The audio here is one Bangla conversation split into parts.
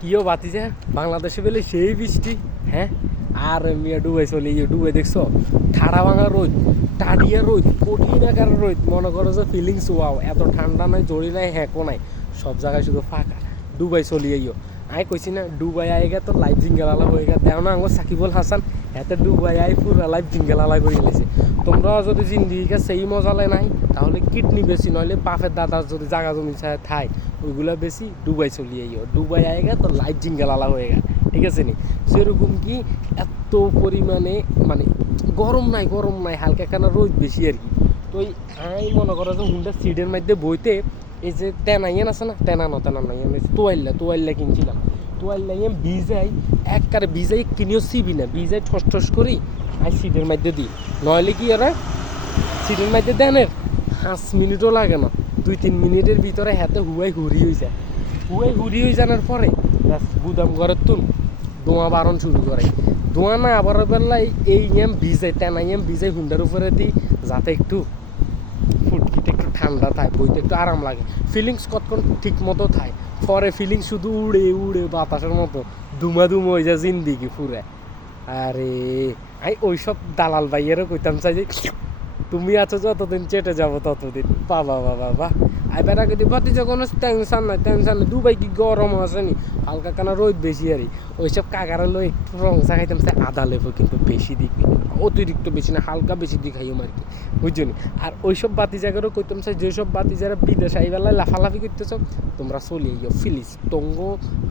কিও বাতিছে বাংলাদেশে পেলে সেই বৃষ্টি, হ্যাঁ। আর মিয়া ডুবাই চলে ডুবাই দেখছো, ঠাড়া ভাঙা রোদ, টাডিয়া রোদ, কঠিন আকার রোদ, মনে করো যে ফিলিংস ওয়াও, এত ঠান্ডা নাই, জড়ি নাই, হ্যাঁকো নাই, সব জায়গায় শুধু ফাঁকা। ডুবাই চলি আই কইছি না ডুবাই আইগা তো লাইফ জিঙ্গেল আলা হয়ে গেছে, দেও না আঙ্গ সাকিবুল হাসান এতে ডুবাই আই পুরো লাইফ জিঙ্গেল আলা করে গেছে। তোমরাও যদি জিন্দিগিকে সেই মজালে নাই, তাহলে কিডনি বেশি, নইলে বাপের দাদার যদি জায়গা জমি থাই ওইগুলো বেশি ডুবাই চলি ডুবাই আইগা তো লাইফ জিঙ্গেল আলা হয়ে গেছে, ঠিক আছে নি। সেরকম কি এত পরিমাণে মানে গরম নাই হালকা খানা রোদ বেশি আর কি। তো এই আমি মনে করো যে হুন্ডা সিটের মধ্যে বইতে এই যে তেনাইয়েন আছে না, তেনা নাই আমি তোয়াল্লা কিনছিলাম, তোয়াল্লা ভিজাই একবারে ভিজাই কিনিও সিবি না, ভিজাই ঠস করি আর সিটের মধ্যে দিই, নইলে কি ওরা সিটের মধ্যে দেনের 5 মিনিটও লাগে না, 2-3 মিনিটের ভিতরে হাতে হুয়াই হুড়ি হয়ে জানার পরে গুদাম ঘরের তুন ধোঁয়া বারণ শুরু করে, ধোঁয়া না আবার বেলায় এই ভিজাই তেনা ভিজাই হুন্ডার উপরে দিই, যাতে একটু ফুটকিতে একটু ঠান্ডা থাকে, বইতে একটু আরাম লাগে, ফিলিংস কতক্ষণ ঠিক মতো থাকে, পরে ফিলিংস শুধু উড়ে বাতাসের মতো দুমা হয়ে যায় জিন্দিগি পুরে। আরে আমি ওইসব দালাল ভাইয়েরও কইতাম চাই যে তুমি আছো যতদিন চেটে যাবো ততদিন, বাবা এবার আগে বাতিজা কোনো টেনশন নাই দুবাই কি গরম আসেনি, হালকা কানা রোদ বেশি আরই, ওইসব কাকারা লো একটু রং চা খাইতাম সে আদা লেবু, কিন্তু বেশি দিক অতিরিক্ত বেশি না, হালকা বেশি দিক খাইও আর কি, বুঝছো নি। আর ওইসব বাতি জায়গারও কইতাম চাই যেসব বাতি যারা বিদেশ আইবেলায় লাফালাফি করতেছ, তোমরা চলিয়ে ফিলিস টঙ্গ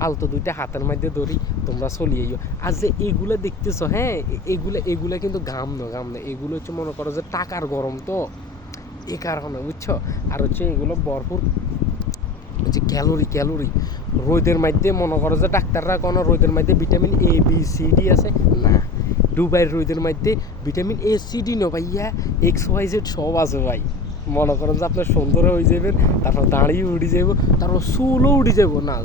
আলতো দুইটা হাতের মধ্যে ধরি, তোমরা চলিয়ে আর যে এগুলো দেখতেছ, হ্যাঁ এগুলা কিন্তু ঘাম না এগুলো হচ্ছে মনে করো যে টাকার গরম, তো এ কারণে বুঝছো। আর হচ্ছে এগুলো ভরপুর হচ্ছে ক্যালোরি রোদের মধ্যে, মনে করো যে ডাক্তাররা কোনো রোদের মধ্যে vitamin A B C D আছে না, দুবাইয়ের রোদের মধ্যে vitamin A C D no ভাইয়া XYZ সব আছে ভাই। মনে করেন যে আপনার সুন্দর হয়ে যাবেন, তারপর দাঁড়িয়ে উঠে যাব, তারপর চুলও উঠে যাব, না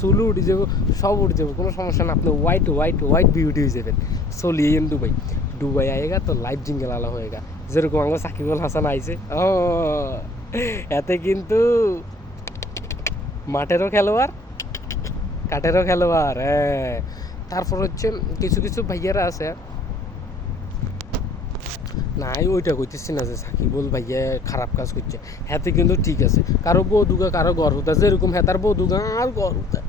চুলও উঠে যাব, সব উঠে যাবো, কোনো সমস্যা না, আপনি হোয়াইট বিউটি হয়ে যাবেন। চলিয়ে দুবাই আয়েগা তো লাইফ জিঙ্গেল আলা হয়েগা, যেরকম আমার সাকিবুল হাসান আইছে, ও এতে কিন্তু মাঠেরও খেলোয়াড় কাঠেরও খেলোয়াড়, হ্যাঁ। তারপর হচ্ছে কিছু ভাইয়ারা আছে, নাই ওইটা কইতেছি না যে সাকিবুল ভাইয়া খারাপ কাজ করছে, হাতে কিন্তু ঠিক আছে, কারো বৌদুগা কারো গর্ভতা, যেরকম হেতার বৌদুগা আর গর্ভতা,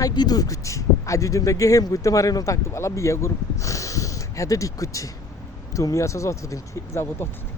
আই কি দোষ করছি, আজ দিন থেকে হেম করতে পারে না, থাকতে পালা বিয়া করব, হাতে ঠিক করছে, তুমি আছো যতদিন যাবো ততদিন।